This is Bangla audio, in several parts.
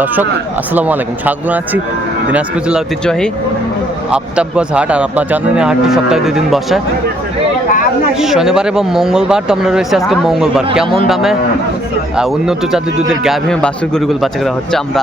দর্শক, আসসালামু আলাইকুম। স্বাগত জানাচ্ছি দিনাজপুর জেলা ঐতিহ্যবাহী আফতাবগঞ্জ হাট আর আপনার জানেন হাটটি সপ্তাহে দুই দিন বসে। শনিবার এবং মঙ্গলবার তো আমরা রয়েছে আজকে মঙ্গলবার। কেমন দামে উন্নত জাতের দুধের গাভী এবং বাছুর গরুগুলো বাচ্চা করা হচ্ছে আমরা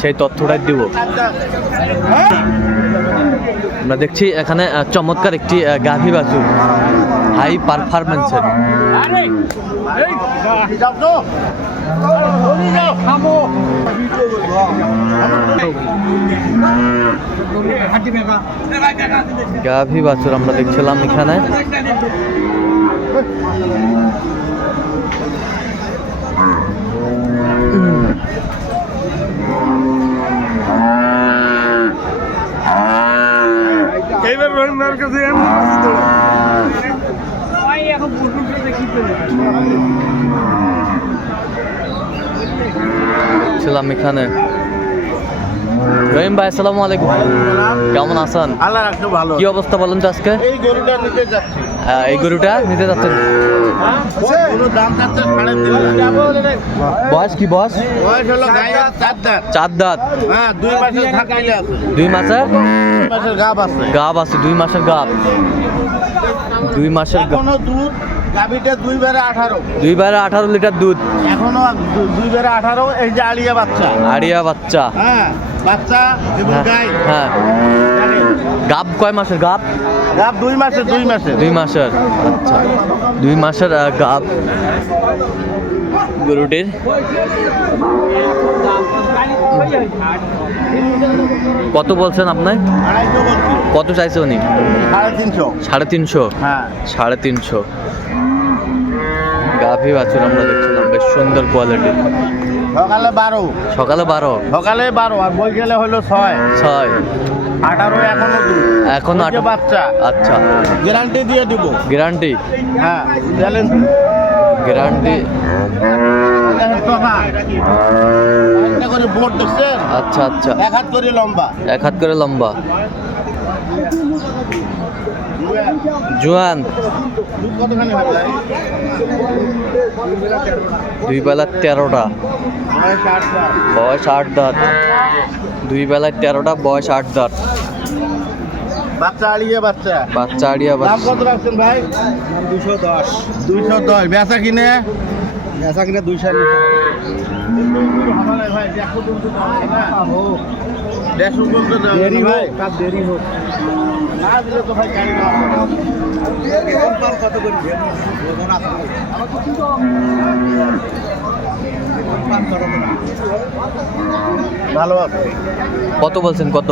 সেই তথ্যটাই দিব। আমরা দেখছি এখানে চমৎকার একটি গাভী বাছুর। হাই পারফরমেন্সের। গাভী বাছুর আমরা দেখছিলাম এখানে। এইবার রহিমার কাছে ছিলাম এখানে। রহিম ভাই আসসালামু আলাইকুম। কেমন আছেন? আল্লাহ রাখতে ভালো। কি অবস্থা বলেন তো আজকে? এই গরুটা নিতে যাচ্ছি। এই গরুটা নিতে যাচ্ছেন। বয়স কি বয়স? বয়স হলো চার দাঁত। চার দাঁত। হ্যাঁ দুই মাসের দুই মাসের? মাসের গাব আছে। গাব আছে দুই মাসের গাব। দুই মাসের দুধ গাভিটা দুই বেড়ে আঠারো। দুই বারে আঠারো লিটার দুধ। এখনও দুই বেড়ে আঠারো এই যে আলিয়া বাচ্চা। আড়িয়া বাচ্চা। হ্যাঁ বাচ্চা এবং হ্যাঁ, গাই। হ্যাঁ। গাব কয় মাসের গাব? গাব দুই মাসে দুই মাসে দুই মাসের আচ্ছা। দুই মাসের গাব। গরুটির। কত বলছেন আপনার কত চাইছে উনি? সাড়ে তিনশো। সাড়ে তিনশো। হ্যাঁ। সাড়ে তিনশো। গাভী বাছুর আমরা দেখছিলাম বেশ সুন্দর কোয়ালিটির সকালে বারো। সকালে বারো? সকালে বারো আর বই গেলে হলো ছয়। ছয়। আঠারো এখনও এখন আট- বাচ্চা। আচ্ছা। গ্যারান্টি দিয়ে দিব। গ্যারান্টি? হ্যাঁ চ্যালেঞ্জ গ্যারান্টি? করে আচ্ছা আচ্ছা। এক হাত করে লম্বা। এক হাত করে লম্বা। জোয়ান? দুই বেলা তেরোটা। বয়স আট দাঁত। দুই বেলায় তেরোটা বয়স আট দাঁত। বাচ্চা বাচ্চা? বাচ্চা আড়িয়া দাম বাচ্চা। কত রাখছেন ভাই? দুশো দশ। দুইশো দশ। বেচা কিনে? বেচা কিনে দুইশো ভাই দেড়শো পর্যন্ত দাম দাম দেরি হোক। তার দেরি হোক। ভালো আছে কত বলছেন কত?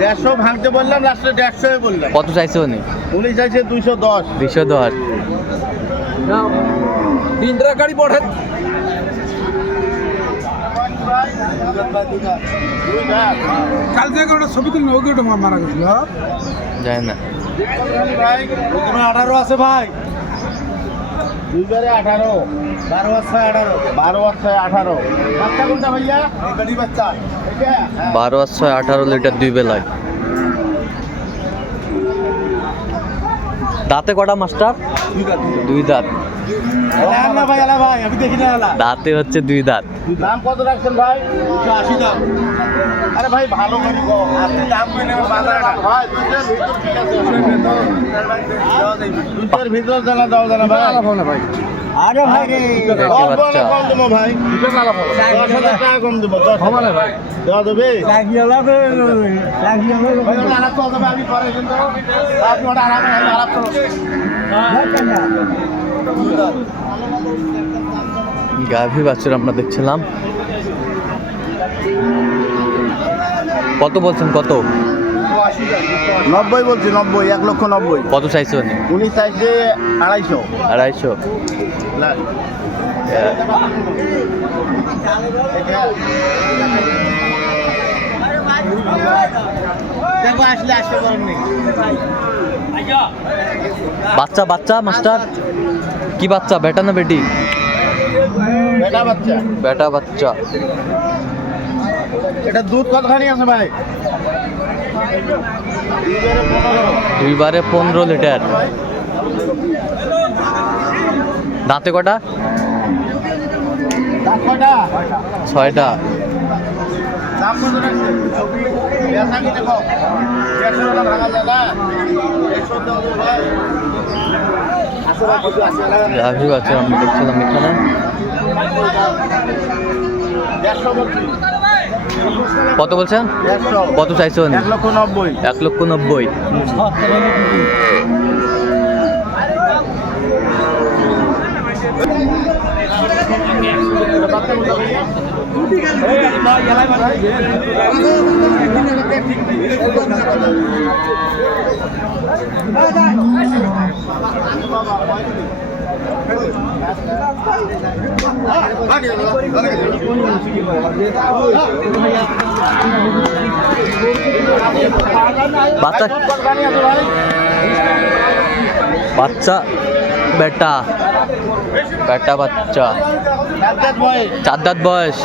দেড়শো ভাঙতে বললাম লাস্টে দেড়শোই বললাম কত চাইছে উনি? উনি চাইছে দুইশো দশ। দুইশো দশ। তিনটা গাড়ি পড়ে কাল থেকে ওটা ছবি তুলে ওকে ওটা মারা গেছিল? যায় না আঠারো আছে ভাই। দুইবারে আঠারো বারো আছে আঠারো বারো আছে আঠারো। বাচ্চা কোনটা ভাইয়া? বাচ্চা। হ্যাঁ। বারো আর ছয় আঠারো লিটার দুই বেলায়। দাঁতে কটা মাস্টার দুই দাঁত দাঁতে হচ্ছে দুই দাঁত দাম কত রাখছেন ভাই আশি দাম আরে ভাই ভালো করে দাম ভিতর ঠিক আছে দুধের ভিতর জানা দাও জানা ভাই ভাই আরে ভাই রে। বাচ্চা। না কম দেবো ভাই। দশ হাজার টাকা কম দেবো দশ হাজার। ভাই। দেওয়া দেবে? লাগিয়ে লাগবে লাগিয়ে ভাই, আলাপ করতে হবে, আমি পরে কিন্তু আপনি ওটা আলাপ আলাপ গাভী বাছুর আমরা দেখছিলাম। কত বলছেন কত? নব্বই বলছি নব্বই এক লক্ষ নব্বই। কত চাইছে উনি? চাইছে আড়াইশো। আড়াইশো। বাচ্চা বাচ্চা মাস্টার? কি বাচ্চা বেটা না বেটি? বেটা বাচ্চা। বেটা বাচ্চা। এটা দুধ কতখানি আছে ভাই? দুইবারে পনেরো লিটার। দাঁতে কটা? ছয়টা। বাছুর আমরা দেখছিলাম এখানে। কত বলছেন কত চাইছো এক লক্ষ নব্বই। এক লক্ষ নব্বই। ভাইয়া? বাচ্চা বাচ্চা বেটা। বেটা বাচ্চা। চার দাঁত বয়স।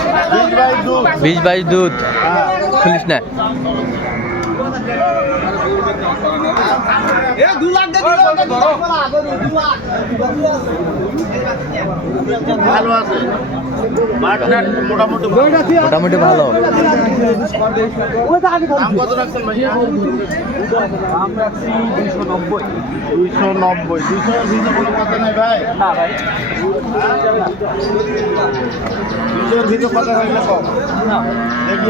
বিশ বাই দুধ। দুধ হ্যাঁ খুলিস না ভালো আছে। মাঠটা মোটামুটি ভালো। মোটামুটি ভালো। দাম কত রাখছেন ভাইয়া? দুইশো নব্বই। দুইশো দুইশো কোনো কথা নাই ভাই। দুইশোর ভিতরে কথা হইলে কম। দেখি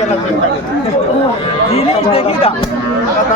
চেষ্টা কথা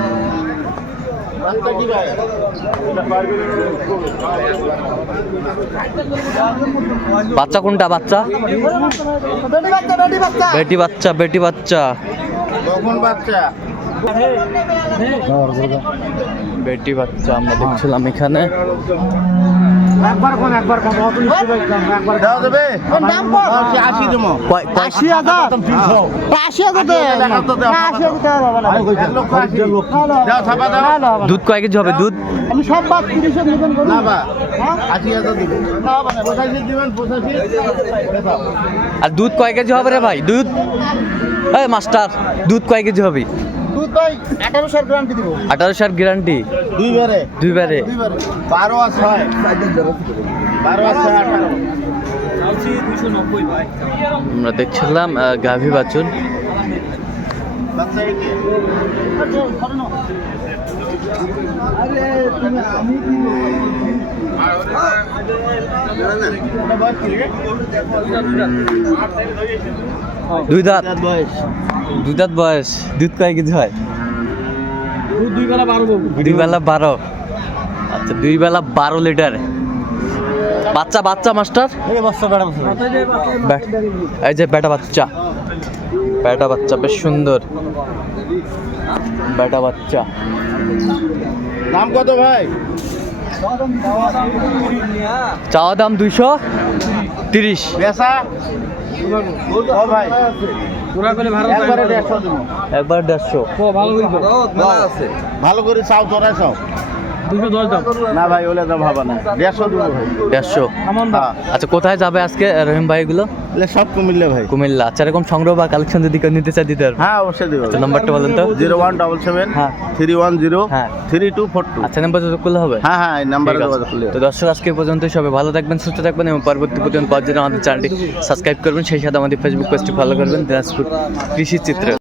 বাচ্চা কোনটা বাচ্চা? বেটি বাচ্চা বেটি বাচ্চা। বাচ্চা। বেটি বাচ্চা আমরা দেখছিলাম এখানে। দেবো? হাজার? হাজার দাও ছাপা দাও। দুধ কয় কেজি হবে? দুধ? আমি সব বাদ তিরিশে নেবেন না বা। আশি হাজার দেবো। পঁচাশি দিবেন আর দুধ কয় কেজি হবে রে ভাই? দুধ? এই মাস্টার দুধ কয় কেজি হবে? ভাই আঠারোশোর গ্যারান্টি দিব আঠারোশো আর গ্যারান্টি দুই বারে দুইবারে দুইবারে বারো আর ছয় বারো আর ছয় আঠারো আমরা দেখছিলাম গাভী বাছুর বাচ্চা দুই দাঁত। বয়স। দুই দাঁত বয়স। দুধ কয় কেজি হয়? দুই বেলা বারো দুই বেলা বারো। আচ্ছা দুই বেলা বারো লিটার। বাচ্চা বাচ্চা মাস্টার? এই যে বেটা বাচ্চা। বেটা বাচ্চা। বেশ সুন্দর। বেটা বাচ্চা। দাম কত ভাই? চাওয়া দাম দুইশো তিরিশ। একবারে দেড়শো। দেবো একবার দেড়শো। ভালো করে চাও তোরা দাম না ভাই ওলে দাম হবে না। দেড়শো দেবো ভাই। দেড়শো? হ্যাঁ। আচ্ছা কোথায় যাবে আজকে রহিম ভাই এগুলো? সব কমিলে ভাই। কুমিল্লা। আচ্ছা এরকম সংগ্রহ বা কালেকশন যদি কেউ নিতে চায় দিতে হ্যাঁ অবশ্যই দেবো। আচ্ছা নাম্বারটা বলেন তো। জিরো ওয়ান ডবল সেভেন হ্যাঁ। থ্রি ওয়ান জিরো হ্যাঁ। Three two four two. আচ্ছা নাম্বার যোগাযোগ করলে হবে? হ্যাঁ হ্যাঁ এই নাম্বারে যোগাযোগ করলে তো দর্শক আজকে পর্যন্ত সবাই ভালো থাকবেন সুস্থ থাকবেন এবং পরবর্তী পর্যন্ত পাওয়ার জন্য আমাদের চ্যানেলটি সাবস্ক্রাইব করবেন। সেই সাথে আমাদের ফেসবুক পেজটি ফলো করবেন। দিনাজপুর কৃষি চিত্র।